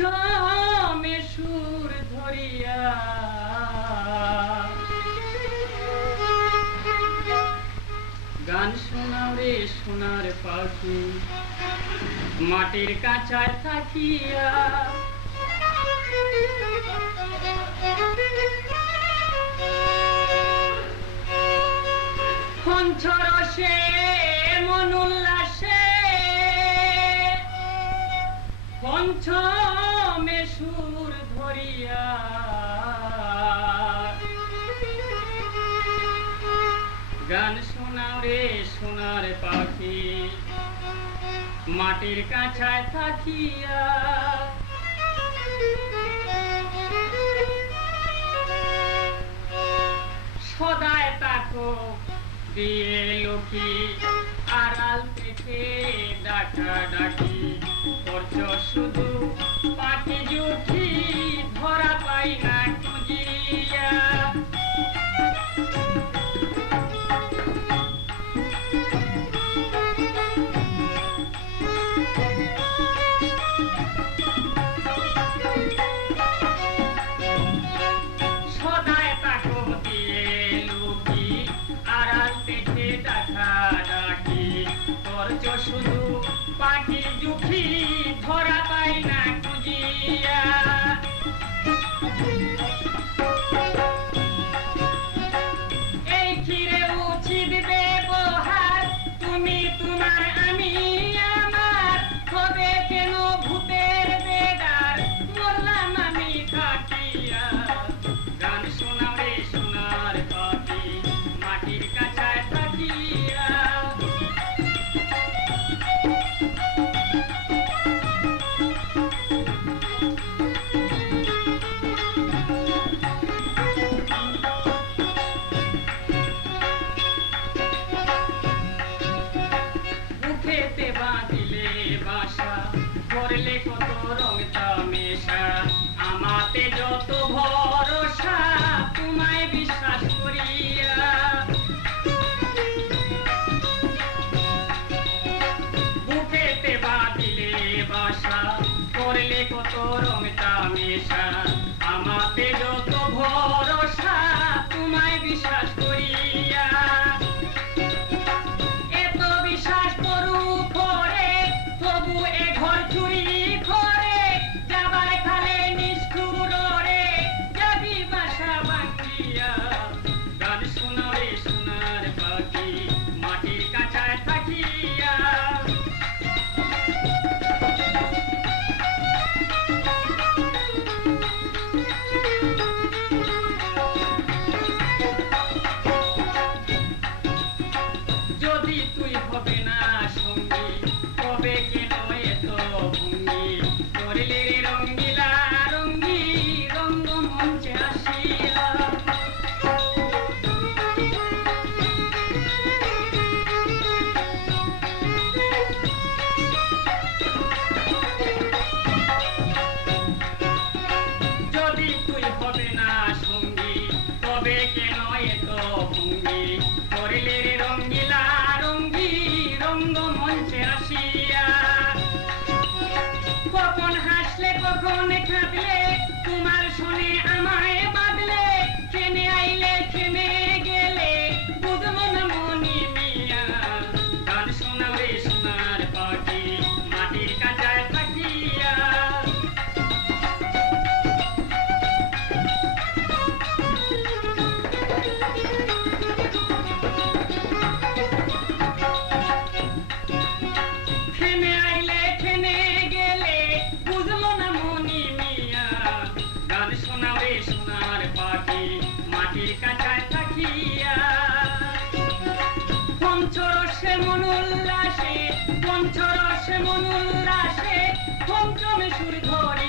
পঞ্চমে সুর ধরিয়া গান শোনাও রে সোনার পাখি মাটির কাঁচায় থাকিয়া পঞ্চরসে মন উল্লাসে পঞ্চমে সুর ধরিয়া গান শোনাও রে সোনার পাখি মাটির কাঁচায় থাকিয়া সদায় তাকো দিয়ে লোকি আড়াল থেকে ডাকা ডাকি করছো শুধু পাখি জুঠি ধরা পাই না খুঁজিয়া সদায় তাকো দিয়ে লোকি আড়াল থেকে ডাকা ডাকি করছো শুধু পাখি জুঠি ধরা পাই না খুঁজিয়া এই ক্ষীরে উচিত ব্যবহার তুমি তোমার আমি আমার হবে কেন ভূতের বেগার মরলাম আমি থাকিয়া গান শোনাও রে সোনার পাখি মাটির কাঁচায় থাকিয়া বুকেতে বাঁধিলে বাসা করলে কত রং তামেশা আমাতে যত ভরসা তোমায় বিশ্বাস করিয়া বুকেতে বাঁধিলে বাসা করলে কত রং তামেশা আমাতে যত ভরসা তোমায় বিশ্বাস করিয়া এত বিশ্বাস করু করে তবু এ ঘর চুরি করে যাবার খালে নিষ্ঠুর রে যাবি বাসা ভাঙিয়া গান শোনাও রে সোনার পাখি মাটির কাঁচায় থাকিয়া যদি তুই হবে না সঙ্গী তবে কেন এত ভঙ্গি করলে রে রঙ্গিলা রঙ্গি রঙ্গমঞ্চে আসিয়া যদি তুই হবে না সঙ্গী তবে কেন এত ভঙ্গি করলে রে রঙ্গিলা রঙ্গি রঙ্গমঞ্চে আসিয়া কখন হাসলে কখন কাঁদলে তোমার শোনে আমায় বাঁধলে ট্রেনে আইলে ট্রেনে গেলে বুঝলো না মনি মিয়া গান শোনাও রে সোনার পাখি মাটির কাঁচায় থাকিয়া ট্রেনে আইলে ট্রেনে গেলে বুঝলো না মনি মিয়া গান শোনাও রে সোনার পাখি মাটির কাঁচায় থাকিয়া পঞ্চরসে মন উল্লাসে পঞ্চরসে মন উল্লাসে পঞ্চমে সুর ধরি